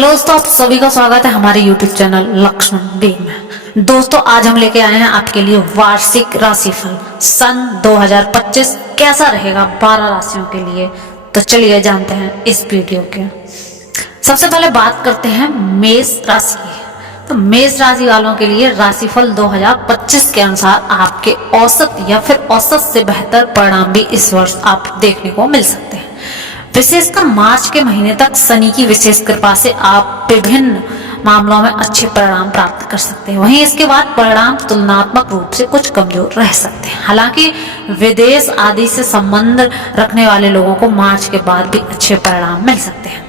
Hello दोस्तों, आप सभी का स्वागत है हमारे YouTube चैनल लक्ष्मण बी में। दोस्तों, आज हम लेके आए हैं आपके लिए वार्षिक राशिफल सन 2025 कैसा रहेगा 12 राशियों के लिए। तो चलिए जानते हैं इस वीडियो के। सबसे पहले बात करते हैं मेष राशि की। तो मेष राशि वालों के लिए राशिफल 2025 के अनुसार आपके औसत या फिर औसत से बेहतर परिणाम भी इस वर्ष आप देखने को मिल सकते हैं। विशेषकर मार्च के महीने तक शनि की विशेष कृपा से आप विभिन्न मामलों में अच्छे परिणाम प्राप्त कर सकते हैं। वहीं इसके बाद परिणाम तुलनात्मक रूप से कुछ कमजोर रह सकते हैं। हालांकि विदेश आदि से संबंध रखने वाले लोगों को मार्च के बाद भी अच्छे परिणाम मिल सकते हैं।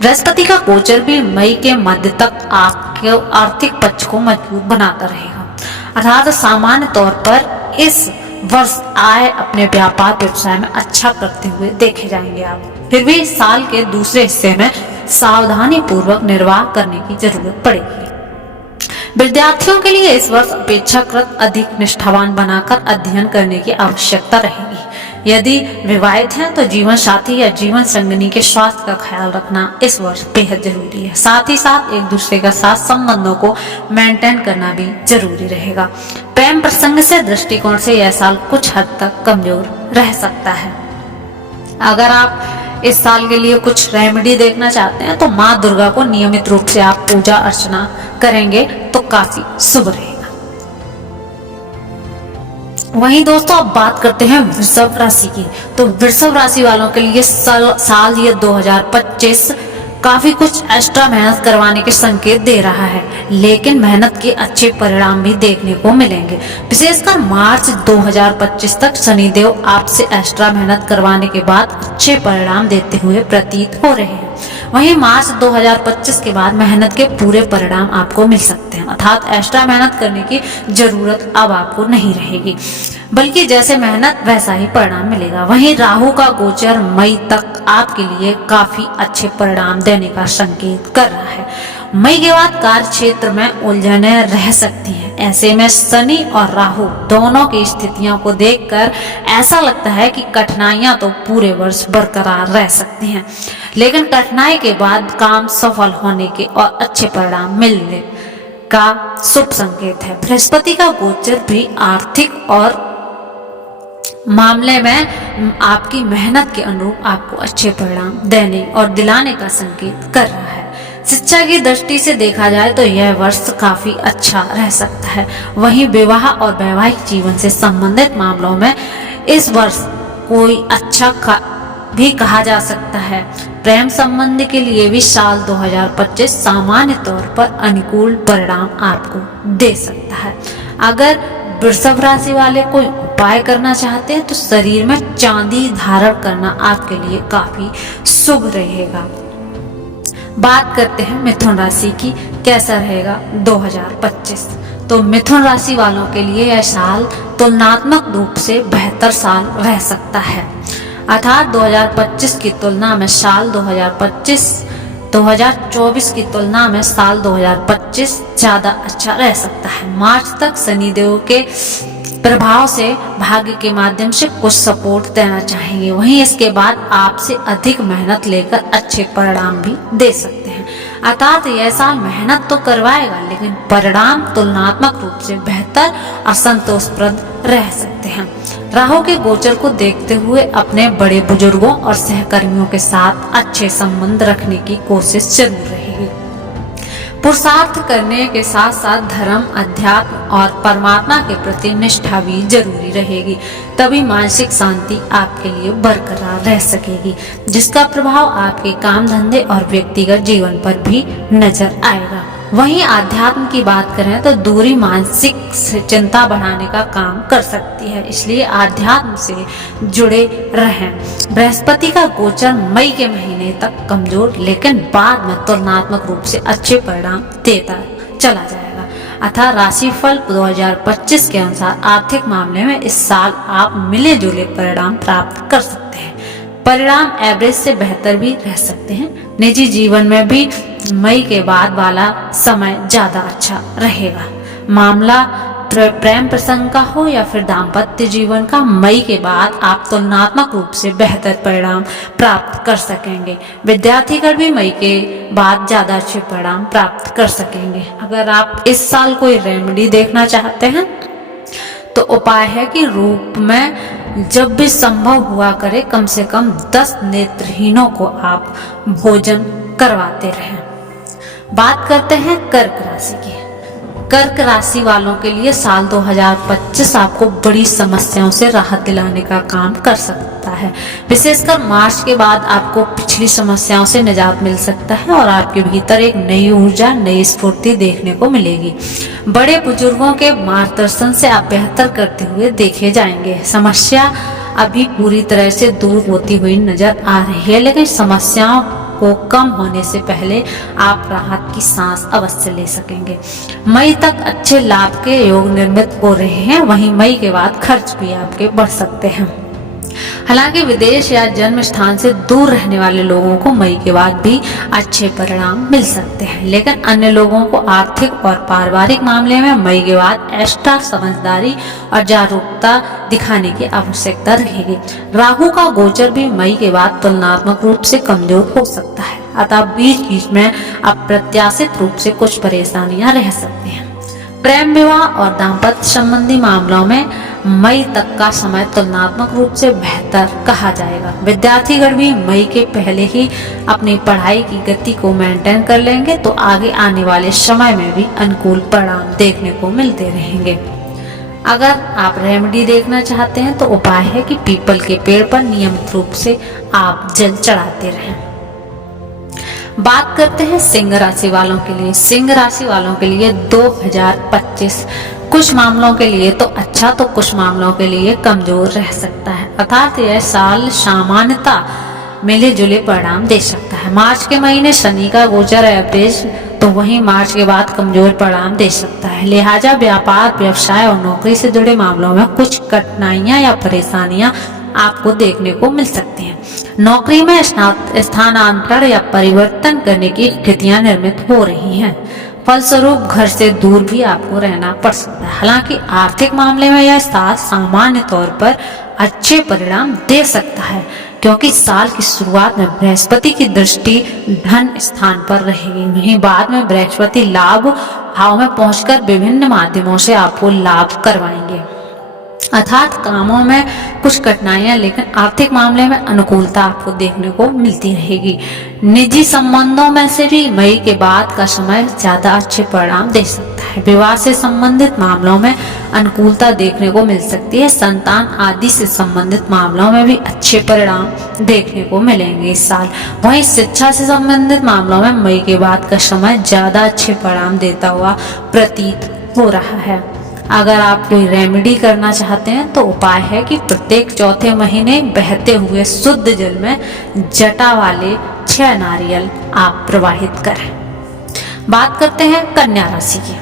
बृहस्पति का गोचर भी मई के मध्य तक आपके आर्थिक पक्ष को मजबूत बनाता रहेगा, अर्थात सामान्य तौर पर इस वर्ष आय अपने व्यापार व्यवसाय में अच्छा करते हुए देखे जाएंगे आप। फिर भी साल के दूसरे हिस्से में सावधानी पूर्वक निर्वाह करने की जरूरत पड़ेगी। विद्यार्थियों के लिए इस वर्ष अपेक्षाकृत अधिक निष्ठावान बनाकर अध्ययन करने की आवश्यकता रहेगी। यदि विवाहित हैं तो जीवन साथी या जीवन संगिनी के स्वास्थ्य का ख्याल रखना इस वर्ष बेहद जरूरी है। साथ ही साथ एक दूसरे के साथ संबंधों को मेंटेन करना भी जरूरी रहेगा। प्रेम प्रसंग से दृष्टिकोण से यह साल कुछ हद तक कमजोर रह सकता है। अगर आप इस साल के लिए कुछ रेमेडी देखना चाहते हैं तो माँ दुर्गा को नियमित रूप से आप पूजा अर्चना करेंगे तो काफी शुभ रहेगा। वहीं दोस्तों, अब बात करते हैं वृषभ राशि की। तो वृषभ राशि वालों के लिए साल ये 2025 काफी कुछ एक्स्ट्रा मेहनत करवाने के संकेत दे रहा है, लेकिन मेहनत के अच्छे परिणाम भी देखने को मिलेंगे। विशेषकर मार्च 2025 तक शनिदेव आपसे एक्स्ट्रा मेहनत करवाने के बाद अच्छे परिणाम देते हुए प्रतीत हो रहे हैं। वहीं मार्च 2025 के बाद मेहनत के पूरे परिणाम आपको मिल सकते हैं, अर्थात एक्स्ट्रा मेहनत करने की जरूरत अब आपको नहीं रहेगी, बल्कि जैसे मेहनत वैसा ही परिणाम मिलेगा। वहीं राहु का गोचर मई तक आपके लिए काफी अच्छे परिणाम देने का संकेत कर रहा है। मई के बाद कार्य क्षेत्र में उलझनें रह सकती हैं। ऐसे में शनि और राहु दोनों की स्थितियों को देखकर ऐसा लगता है कि कठिनाइयां तो पूरे वर्ष बरकरार रह सकती हैं, लेकिन कठिनाई के बाद काम सफल होने के और अच्छे परिणाम मिलने का शुभ संकेत है। बृहस्पति का गोचर भी आर्थिक और मामले में आपकी मेहनत के अनुरूप आपको अच्छे परिणाम देने और दिलाने का संकेत कर रहा है। शिक्षा की दृष्टि से देखा जाए तो यह वर्ष काफी अच्छा रह सकता है। वहीं विवाह और वैवाहिक जीवन से संबंधित मामलों में इस वर्ष कोई अच्छा भी कहा जा सकता है। प्रेम संबंध के लिए भी साल 2025 सामान्य तौर पर अनुकूल परिणाम आपको दे सकता है। अगर वृषभ राशि वाले कोई उपाय करना चाहते हैं तो शरीर में चांदी धारण करना आपके लिए काफी शुभ रहेगा। बात करते हैं मिथुन राशि की, कैसा रहेगा 2025। तो मिथुन राशि वालों के लिए यह साल तुलनात्मक रूप से बेहतर साल रह सकता है, अर्थात 2025 की तुलना में साल 2024 की तुलना में साल 2025 ज्यादा अच्छा रह सकता है। मार्च तक शनिदेव के प्रभाव से भाग्य के माध्यम से कुछ सपोर्ट देना चाहेंगे। वहीं इसके बाद आपसे अधिक मेहनत लेकर अच्छे परिणाम भी दे सकते हैं, अर्थात यह साल मेहनत तो करवाएगा लेकिन परिणाम तुलनात्मक रूप से बेहतर और संतोषप्रद रह सकते हैं। राहु के गोचर को देखते हुए अपने बड़े बुजुर्गों और सहकर्मियों के साथ अच्छे संबंध रखने की कोशिश जरूर रहेगी। पुरुषार्थ करने के साथ साथ धर्म, अध्यात्म और परमात्मा के प्रति निष्ठा भी जरूरी रहेगी, तभी मानसिक शांति आपके लिए बरकरार रह सकेगी, जिसका प्रभाव आपके काम धंधे और व्यक्तिगत जीवन पर भी नजर आएगा। वहीं आध्यात्म की बात करें तो दूरी मानसिक चिंता बढ़ाने का काम कर सकती है, इसलिए आध्यात्म से जुड़े रहें। बृहस्पति का गोचर मई के महीने तक कमजोर लेकिन बाद में तुलनात्मक रूप से अच्छे परिणाम देता चला जाएगा। अतः राशिफल 2025 के अनुसार आर्थिक मामले में इस साल आप मिले जुले परिणाम प्राप्त कर सकते हैं। परिणाम एवरेज से बेहतर भी रह सकते हैं। निजी जीवन में भी मई के बाद वाला समय ज्यादा अच्छा रहेगा। मामला प्रेम प्रसंग का हो या फिर दाम्पत्य जीवन का, मई के बाद आप तुलनात्मक रूप से बेहतर परिणाम प्राप्त कर सकेंगे। विद्यार्थीगण भी मई के बाद ज़्यादा अच्छे परिणाम प्राप्त कर सकेंगे। अगर आप इस साल कोई रेमेडी देखना चाहते हैं तो उपाय है कि रूप में जब भी संभव हुआ करे कम से कम 10 नेत्रहीनों को आप भोजन करवाते रहें। बात करते हैं कर्क राशि की। कर्क राशि वालों के लिए साल 2025 आपको बड़ी समस्याओं से राहत दिलाने का काम कर सकता है। विशेषकर मार्च के बाद आपको पिछली समस्याओं से निजात मिल सकता है और आपके भीतर एक नई ऊर्जा, नई स्फूर्ति देखने को मिलेगी। बड़े बुजुर्गों के मार्गदर्शन से आप बेहतर करते हुए देखे जाएंगे। समस्या अभी पूरी तरह से दूर होती हुई नजर आ रही है, लेकिन समस्याओं को कम होने से पहले आप राहत की सांस अवश्य ले सकेंगे। मई तक अच्छे लाभ के योग निर्मित हो रहे हैं, वहीं मई के बाद खर्च भी आपके बढ़ सकते हैं। हालांकि विदेश या जन्म स्थान से दूर रहने वाले लोगों को मई के बाद भी अच्छे परिणाम मिल सकते हैं, लेकिन अन्य लोगों को आर्थिक और पारिवारिक मामले में मई के बाद एक्स्ट्रा समझदारी और जागरूकता दिखाने की आवश्यकता रहेगी। राहु का गोचर भी मई के बाद तुलनात्मक रूप से कमजोर हो सकता है, अतः बीच बीच में अप्रत्याशित रूप से कुछ परेशानियां रह सकती हैं। प्रेम, विवाह और दाम्पत्य संबंधी मामलों में मई तक का समय तुलनात्मक रूप से बेहतर कहा जाएगा। विद्यार्थीगण भी मई के पहले ही अपनी पढ़ाई की गति को मेंटेन कर लेंगे तो आगे आने वाले समय में भी अनुकूल परिणाम देखने को मिलते रहेंगे। अगर आप रेमेडी देखना चाहते हैं तो उपाय है कि पीपल के पेड़ पर नियमित रूप से आप जल चढ़ाते रहें। बात करते हैं सिंह राशि वालों के लिए। सिंह राशि वालों के लिए 2025 कुछ मामलों के लिए तो अच्छा तो कुछ मामलों के लिए कमजोर रह सकता है, अर्थात यह साल सामान्यतः मिले जुले परिणाम दे सकता है। मार्च के महीने शनि का गोचर एवरेज, तो वहीं मार्च के बाद कमजोर परिणाम दे सकता है। लिहाजा व्यापार, व्यवसाय और नौकरी से जुड़े मामलों में कुछ कठिनाइयां या परेशानियां आपको देखने को मिल सकती हैं। नौकरी में स्थानांतरण या परिवर्तन करने की स्थितियां निर्मित हो रही हैं, फलस्वरूप घर से दूर भी आपको रहना पड़ सकता है। हालांकि आर्थिक मामले में यह साल सामान्य तौर पर अच्छे परिणाम दे सकता है, क्योंकि साल की शुरुआत में बृहस्पति की दृष्टि धन स्थान पर रहेगी। वहीं बाद में बृहस्पति लाभ भाव में पहुंचकर विभिन्न माध्यमों से आपको लाभ करवाएंगे, अर्थात कामों में कुछ कठिनाइयां लेकिन आर्थिक मामले में अनुकूलता आपको देखने को मिलती रहेगी। निजी संबंधों में से भी मई के बाद का समय ज्यादा अच्छे परिणाम दे सकता है। विवाह से संबंधित मामलों में अनुकूलता देखने को मिल सकती है। संतान आदि से संबंधित मामलों में भी अच्छे परिणाम देखने को मिलेंगे इस साल। वहीं शिक्षा से संबंधित मामलों में मई के बाद का समय ज्यादा अच्छे परिणाम देता हुआ प्रतीत हो रहा है। अगर आप कोई रेमेडी करना चाहते हैं तो उपाय है कि प्रत्येक चौथे महीने बहते हुए शुद्ध जल में जटा वाले 6 नारियल आप प्रवाहित करें। बात करते हैं कन्या राशि की।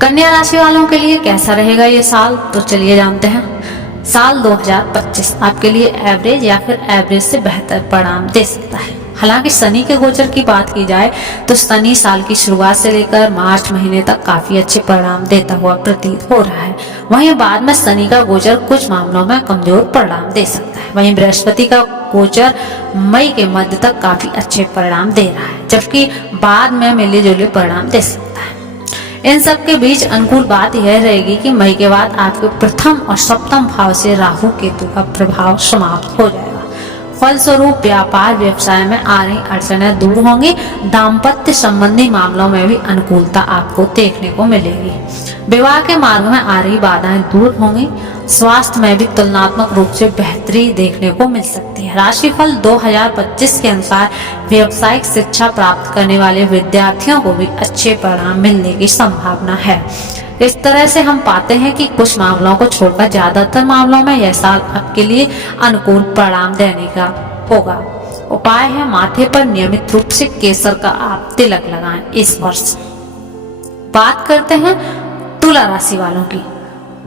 कन्या राशि वालों के लिए कैसा रहेगा ये साल, तो चलिए जानते हैं। साल 2025 आपके लिए एवरेज या फिर एवरेज से बेहतर परिणाम दे सकता है। हालांकि शनि के गोचर की बात की जाए तो शनि साल की शुरुआत से लेकर मार्च महीने तक काफी अच्छे परिणाम देता हुआ प्रतीत हो रहा है। वहीं बाद में शनि का गोचर कुछ मामलों में कमजोर परिणाम दे सकता है। वहीं बृहस्पति का गोचर मई के मध्य तक काफी अच्छे परिणाम दे रहा है, जबकि बाद में मिले जुले परिणाम दे सकता है। इन सब के बीच अनुकूल बात यह रहेगी कि मई के बाद आपके प्रथम और सप्तम भाव से राहु केतु का प्रभाव समाप्त हो जाएगा। फलस्वरूप व्यापार व्यवसाय में आ रही अड़चनें दूर होंगी। दाम्पत्य संबंधी मामलों में भी अनुकूलता आपको देखने को मिलेगी। विवाह के मार्ग में आ रही बाधाएं दूर होंगी। स्वास्थ्य में भी तुलनात्मक रूप से बेहतरी देखने को मिल सकती है। राशिफल 2025 के अनुसार व्यावसायिक शिक्षा प्राप्त करने वाले विद्यार्थियों को भी अच्छे परिणाम मिलने की संभावना है। इस तरह से हम पाते हैं कि कुछ मामलों को छोड़कर ज्यादातर मामलों में यह साल आपके लिए अनुकूल परिणाम देने का होगा। उपाय है माथे पर नियमित रूप से केसर का आप तिलक लगाएं इस वर्ष। बात करते हैं तुला राशि वालों की।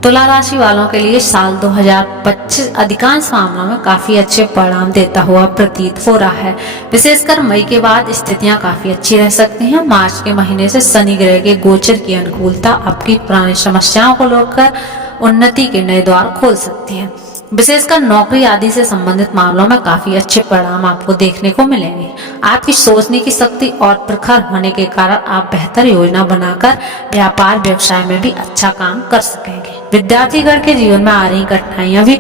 तुला राशि वालों के लिए साल 2025 अधिकांश मामलों में काफी अच्छे परिणाम देता हुआ प्रतीत हो रहा है। विशेषकर मई के बाद स्थितियां काफी अच्छी रह सकती हैं। मार्च के महीने से शनि ग्रह के गोचर की अनुकूलता आपकी पुरानी समस्याओं को रोककर उन्नति के नए द्वार खोल सकती है। विशेषकर नौकरी आदि से संबंधित मामलों में काफी अच्छे परिणाम आपको देखने को मिलेंगे। आपकी सोचने की शक्ति और प्रखर होने के कारण आप बेहतर योजना बनाकर व्यापार व्यवसाय में भी अच्छा काम कर सकेंगे। विद्यार्थीगण के जीवन में आ रही कठिनाइयां भी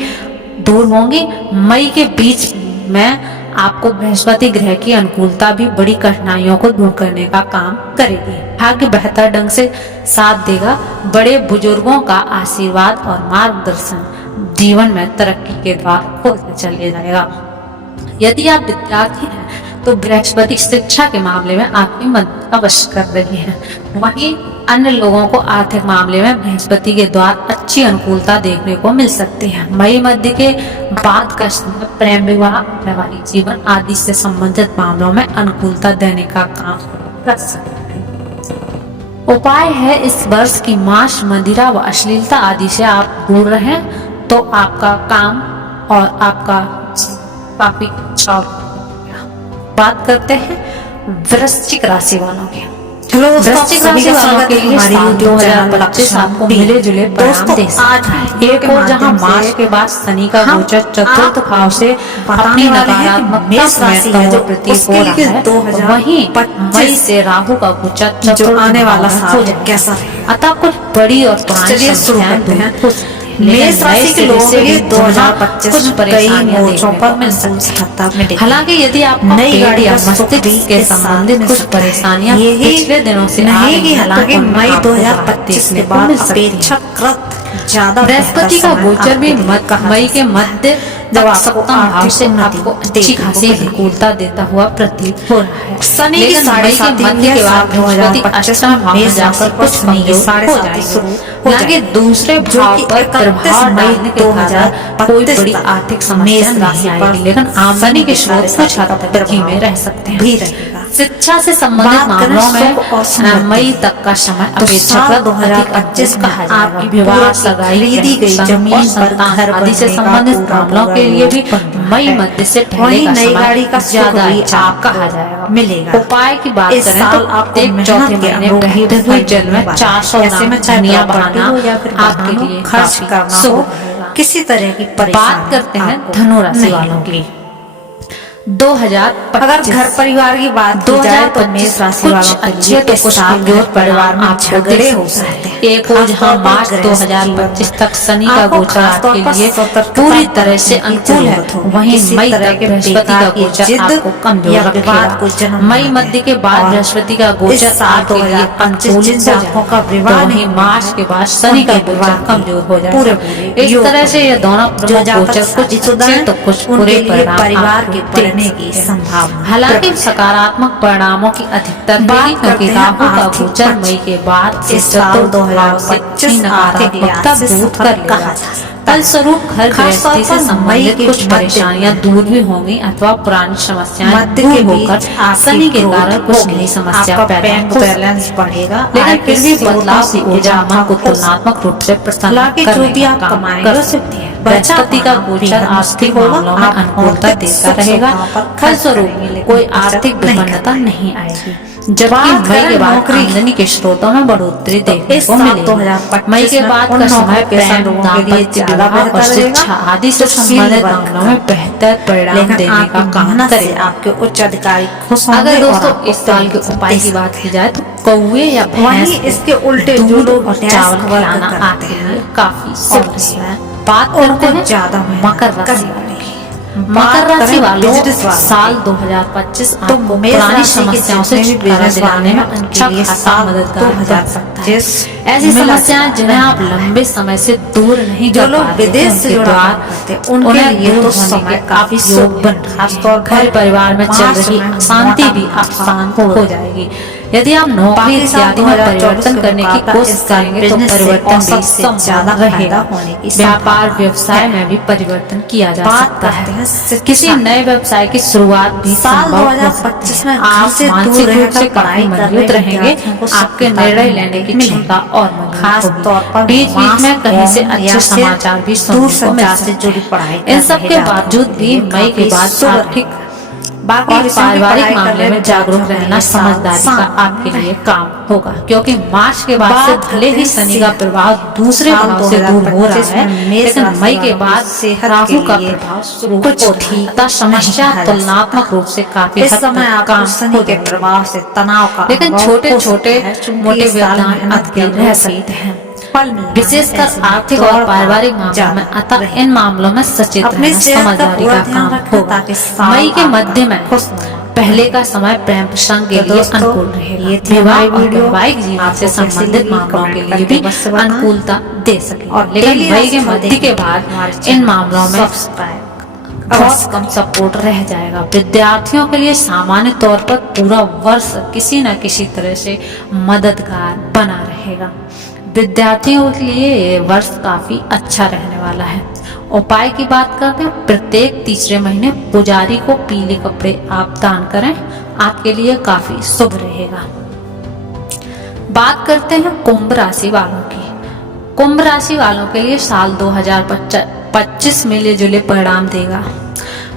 दूर होंगी। मई के बीच में आपको बृहस्पति ग्रह की अनुकूलता भी बड़ी कठिनाइयों को दूर करने का काम करेगी। भाग्य बेहतर ढंग से साथ देगा। बड़े बुजुर्गों का आशीर्वाद और मार्गदर्शन जीवन में तरक्की के द्वार खोलते चले जाएगा। यदि आप विद्यार्थी हैं तो बृहस्पति शिक्षा के मामले में आपकी मदद अवश्य कर रही है। वहीं अन्य लोगों को आर्थिक मामले में बृहस्पति के द्वार अच्छी अनुकूलता देखने को मिल सकती है। मई मध्य के बाद का समय प्रेम विवाह, वैवाहिक जीवन आदि से संबंधित मामलों में अनुकूलता देने का काम कर सकते हैं। उपाय है इस वर्ष की मांस, मदिरा व अश्लीलता आदि से आप दूर रहें तो आपका काम और आपका काफी अच्छा। बात करते हैं वृश्चिक राशि वालों की। वृश्चिक राशि वालों के लिए साल 2025 आपको मिले जुले परिणाम दे सकता है। एक और जहां मार्च के बाद शनि का गोचर चतुर्थ भाव से अपनी नकारात्मकता समेटता हुआ प्रतीत हो रहा है, वहीं मई से राहु का गोचर चतुर्थ आने वाला साल कैसा है। अतः कुछ बड़ी और पुरानी समस्याएं मेष राशि के लोगों के लिए 2025 कुछ परेशानियां मोर्चों पर मिल सकती है। हालांकि यदि आपको नई गाड़ी या मस्तिष्क के संबंधित कुछ परेशानियां पिछले दिनों से रहेगी, हालांकि मई 2025 के बाद अपेक्षाकृत ज्यादा बृहस्पति का गोचर भी मई के मध्य तक सप्तम भाव से आपको अच्छी खासी अनुकूलता देता हुआ प्रतीत हो रहा है। शनि के मई के मध्य के बाद बृहस्पति अष्टम भाव में जाकर कुछ कमजोर हो जाएगा। आगे दूसरे भाव पर प्रभाव डालने के कारण कोई बड़ी आर्थिक समस्या नहीं आएगी, लेकिन आमदनी के स्रोत कुछ हद तक में रह सकते हैं। शिक्षा से संबंधित मामलों में मई तक का समय अपेक्षाकृत 2025 कहा जाएगा। विवाह, सगाई, जमीन, संतान आदि से संबंधित मामलों के लिए भी मई मध्य से पहले का समय ज्यादा अच्छा कहा जाएगा मिलेगा। उपाय की बात करें तो प्रत्येक चौथे महीने बहते हुए जल में 400 ग्राम धनिया बहाना आपके लिए खर्च करना हो किसी तरह की परेशानी। बात करते हैं धनु राशि वालों की। 2025 अगर घर परिवार की बात की जाए तो मेष राशि वालों के लिए तो कुछ कमजोर परिवार में झगड़े हो सकते हैं। एक और जहां मार्च 2025 तक शनि का गोचर आपके लिए पूरी तरह से अनुकूल है, वहीं मई तक बृहस्पति का गोचर आपको कमजोर रखेगा। मई मध्य के बाद बृहस्पति का गोचर आपके लिए अनुकूलित हो जाएगा, वहीं मार्च के बाद शनि का गोचर कमजोर हो जाएगा। इस तरह से ये दोनों प्रमुख गोचर कुछ अच्छे तो कुछ बुरे परिवार के की संभावना। हालांकि सकारात्मक परिणामों की अधिकतर रहेगी, क्योंकि राहु का गोचर मई के बाद से चतुर्थ भाव से नकारात्मकता दूर कर लेगा। फलस्वरूप घर गृहस्थी से संबंधित कुछ परेशानियां दूर भी होंगी अथवा पुरानी समस्याएं दूर होकर शनि के कारण कुछ नई समस्या पैदा बढ़ेगा। लेकिन फिर भी बदलाव की ऊर्जा मन को तुलनात्मक रूप से प्रसन्न करने का काम कर सकती है। बृहस्पति का गोचर आर्थिक मामलों में अनुकूलता देता रहेगा। फलस्वरूप कोई आर्थिक विपन्नता नहीं आएगी, जबकि मई के बाद आमदनी के स्रोतों में बढ़ोतरी देखने को मिलेगी। मई के बाद का समय प्रेम, दाम्पत्य, विवाह और शिक्षा आदि से संबंधित मामलों में बेहतर परिणाम देने का काम करेगा। आपके उच्च अधिकारी खुश होंगे। अगर दोस्तों इस साल के उपाय की बात की जाए तो कौवे या भैंस इसके उल्टे जो लोग चावल खिलाना आते हैं काफी शुभ है। बात करते हैं ज्यादा मकर राशि वाले। मकर राशि वालों साल 2025 आपको पुरानी समस्याओं से छुटकारा दिलाने में अच्छा खासा मददगार कर सकता है। ऐसी समस्याएं जिन्हें आप लंबे समय से दूर नहीं कर पाते, विदेश से उनके लिए तो समय काफी शुभ बन, खासतौर घर परिवार में चल रही अशांति भी आसान हो जाएगी। यदि आप नौकरी बाकी साल इत्यादि में 2024 परिवर्तन के करने की मुकाबले कोशिश इस साल करेंगे तो बिजनेस से परिवर्तन औसत भी से संभव ज्यादा रहेगा। फायदा होने की व्यापार संभावना व्यवसाय है। में भी परिवर्तन किया जा बात सकता करते हैं है। शिक्षा किसी नए व्यवसाय की शुरुआत भी साल संभव हो सकती 2025 है। में घर आप से दूर मानसिक रूप रहकर से काफी पढ़ाई कर रहे मजबूत रहेंगे, विद्यार्थियों को आपके सफलता निर्णय की लेने की मिलेगी। क्षमता और मजबूत खास होगी। तौर पर बीच बीच मास में कहीं से कॉम या अच्छे फिर समाचार भी दूर सुनने को मिल संचार से सकते जुड़ी हैं। पढ़ाई इन कर सब रहे के छात्रों बावजूद के भी लिए मई के काफी बाद शुभ आर्थिक रहेगा। बाकी और विषयों में पारिवारिक पढ़ाई कर मामले रहे में जागरूक विद्यार्थियों के रहना लिए साल समझदारी का आपके सामान्य लिए रहेगा। काम होगा, क्योंकि मार्च के बाद से बात भले करते ही हैं शनि का सेहत। प्रभाव दूसरे साल भाव से दूर हो रहा 2025 है, में मेष लेकिन राशि मई के वालों की बाद सेहत राहु के का लिए प्रभाव शुरू कुछ हो रहा है, ठीक अतः समस्या नहीं कहा जा तुलनात्मक सकता। रूप से काफी इस हद समय तक आपको काम शनि हो के जाएगी। प्रभाव से तनाव का लेकिन अनुभव छोटे हो छोटे सकता है, चूंकि मोटे इस साल व्यवधान मेहनत आपके के रह लोग सकते हैं, फल मिलना है, विशेषकर ऐसे में आर्थिक दौड़ और भाग पारिवारिक मामलों में। ज्यादा अतः रहेगा। इन मामलों में सचेत अपनी रहना सेहत का समझदारी पूरा का ध्यान काम रखें होगा। ताकि साल मई के आपका मध्य में खुशनुमा पहले का समय प्रेम प्रसंग के तो लिए दोस्तों, अनुकूल रहेगा। ये थी विवाह हमारी और वीडियो। वैवाहिक जीवन से आपको कैसी संबंधित लगी मामलों कमेंट के लिए करके भी अवश्य बताएं। अनुकूलता दे सकेगा। और लेकिन डेली मई के राशिफल मध्य के देखने बाद हमारे इन चैनल मामलों में सब्सक्राइब बहुत कम सपोर्ट रह जाएगा। विद्यार्थियों के लिए सामान्य तौर पर पूरा वर्ष किसी न किसी तरह से मददगार बना रहेगा। विद्यार्थियों के लिए ये वर्ष काफी अच्छा रहने वाला है। उपाय की बात करते हैं, प्रत्येक तीसरे महीने पुजारी को पीले कपड़े आप दान करें, आपके लिए काफी शुभ रहेगा। बात करते हैं कुंभ राशि वालों की। कुंभ राशि वालों के लिए साल 2025 मिले जुले परिणाम देगा।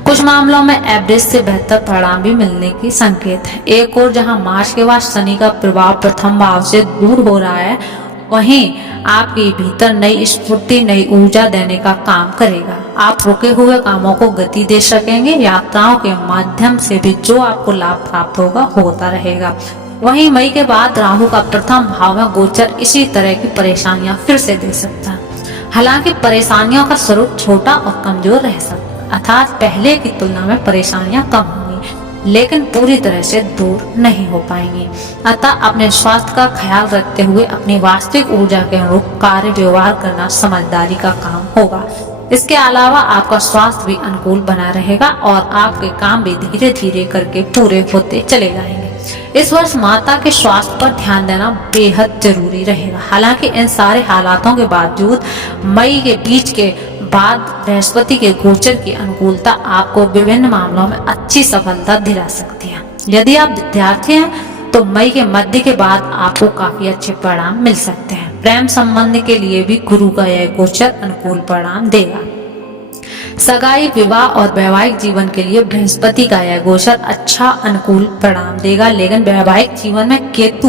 कुछ मामलों में एवरेज से बेहतर परिणाम भी मिलने की संकेत है। एक और जहां मार्च के बाद शनि का प्रभाव प्रथम भाव से दूर हो रहा है, वहीं आपके भीतर नई स्फूर्ति, नई ऊर्जा देने का काम करेगा। आप रुके हुए कामों को गति दे सकेंगे। यात्राओं के माध्यम से भी जो आपको लाभ प्राप्त होगा होता रहेगा। वहीं मई के बाद राहु का प्रथम भाव में गोचर इसी तरह की परेशानियां फिर से दे सकता है। हालांकि परेशानियों का स्वरूप छोटा और कमजोर रह सकता है, अर्थात पहले की तुलना में परेशानियां कम होंगी, लेकिन पूरी तरह से दूर नहीं हो पाएंगी। अतः अपने स्वास्थ्य का ख्याल रखते हुए अपनी वास्तविक ऊर्जा के अनुरूप कार्य व्यवहार करना समझदारी का काम होगा। इसके अलावा आपका स्वास्थ्य भी अनुकूल बना रहेगा और आपके काम भी धीरे धीरे करके पूरे होते चले जाएंगे। इस वर्ष माता के स्वास्थ्य पर ध्यान देना बेहद जरूरी रहेगा। हालांकि इन सारे हालातों के बावजूद मई के बीच के बाद बृहस्पति के गोचर की अनुकूलता आपको विभिन्न मामलों में अच्छी सफलता दिला सकती है। यदि आप विद्यार्थी हैं तो मई के मध्य के बाद आपको काफी अच्छे परिणाम मिल सकते हैं। प्रेम संबंध के लिए भी गुरु का यह गोचर अनुकूल परिणाम देगा। सगाई, विवाह और वैवाहिक जीवन के लिए बृहस्पति का यह गोचर अच्छा अनुकूल परिणाम देगा, लेकिन वैवाहिक जीवन में केतु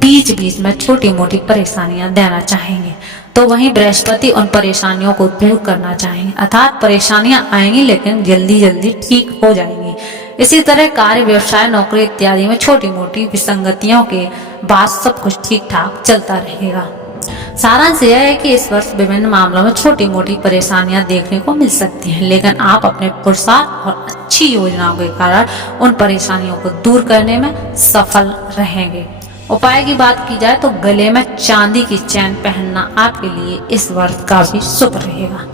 बीच बीच में छोटी मोटी परेशानियां देना चाहेंगे, तो वहीं बृहस्पति उन परेशानियों को दूर करना चाहेंगे। अर्थात परेशानियां आएंगी लेकिन जल्दी जल्दी ठीक हो जाएंगी। इसी तरह कार्य, व्यवसाय, नौकरी इत्यादि में छोटी मोटी विसंगतियों के बाद सब कुछ ठीक ठाक चलता रहेगा। सारांश यह है कि इस वर्ष विभिन्न मामलों में छोटी मोटी परेशानियां देखने को मिल सकती हैं, लेकिन आप अपने पुरुषार्थ और अच्छी योजनाओं के कारण उन परेशानियों को दूर करने में सफल रहेंगे। उपाय की बात की जाए तो गले में चांदी की चैन पहनना आपके लिए इस वर्ष काफी शुभ रहेगा।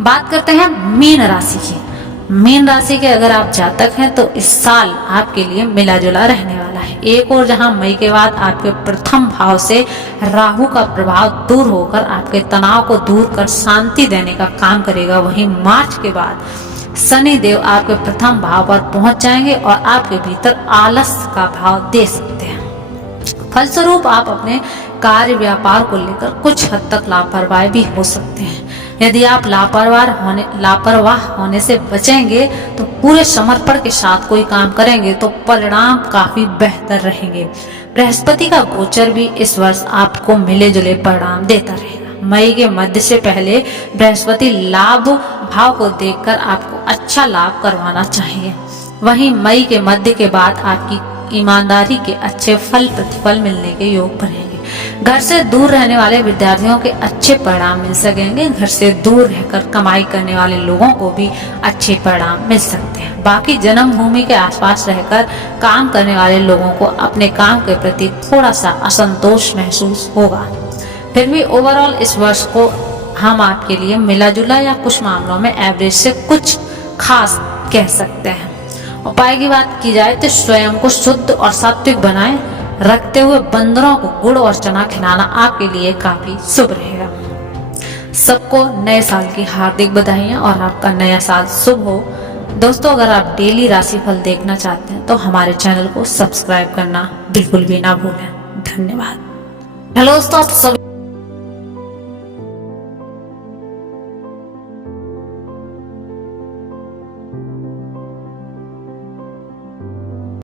बात करते हैं मीन राशि की। मीन राशि के अगर आप जातक हैं तो इस साल आपके लिए मिला जुला रहने वाला है। एक और जहां मई के बाद आपके प्रथम भाव से राहु का प्रभाव दूर होकर आपके तनाव को दूर कर शांति देने का काम करेगा, वहीं मार्च के बाद शनि देव आपके प्रथम भाव पर पहुंच जाएंगे और आपके भीतर आलस का भाव दे सकते हैं। फलस्वरूप आप अपने कार्य, व्यापार को लेकर कुछ हद तक लापरवाह भी हो सकते हैं। यदि आप लापरवाह होने से बचेंगे तो पूरे समर्पण के साथ कोई काम करेंगे तो परिणाम काफी बेहतर रहेंगे। बृहस्पति का गोचर भी इस वर्ष आपको मिले जुले परिणाम देता रहेगा। मई के मध्य से पहले बृहस्पति लाभ भाव को देखकर आपको अच्छा लाभ करवाना चाहिए। वहीं मई के मध्य के बाद आपकी ईमानदारी के अच्छे फल प्रतिफल मिलने के योग बनेंगे। घर से दूर रहने वाले विद्यार्थियों के अच्छे परिणाम मिल सकेंगे। घर से दूर रहकर कमाई करने वाले लोगों को भी अच्छे परिणाम मिल सकते हैं। बाकी जन्मभूमि के आसपास रहकर काम करने वाले लोगों को अपने काम के प्रति थोड़ा सा असंतोष महसूस होगा। फिर भी ओवरऑल इस वर्ष को हम आपके लिए मिला जुला या कुछ मामलों में एवरेज से कुछ खास कह सकते हैं। उपाय की बात की जाए तो स्वयं को शुद्ध और सात्विक बनाएं, रखते हुए बंदरों को गुड़ और चना खिलाना आपके लिए काफी शुभ रहेगा। सबको नए साल की हार्दिक बधाइयां और आपका नया साल शुभ हो। दोस्तों, अगर आप डेली राशिफल देखना चाहते हैं तो हमारे चैनल को सब्सक्राइब करना बिल्कुल भी ना भूलें। धन्यवाद। हेलो दोस्तों, आप सभी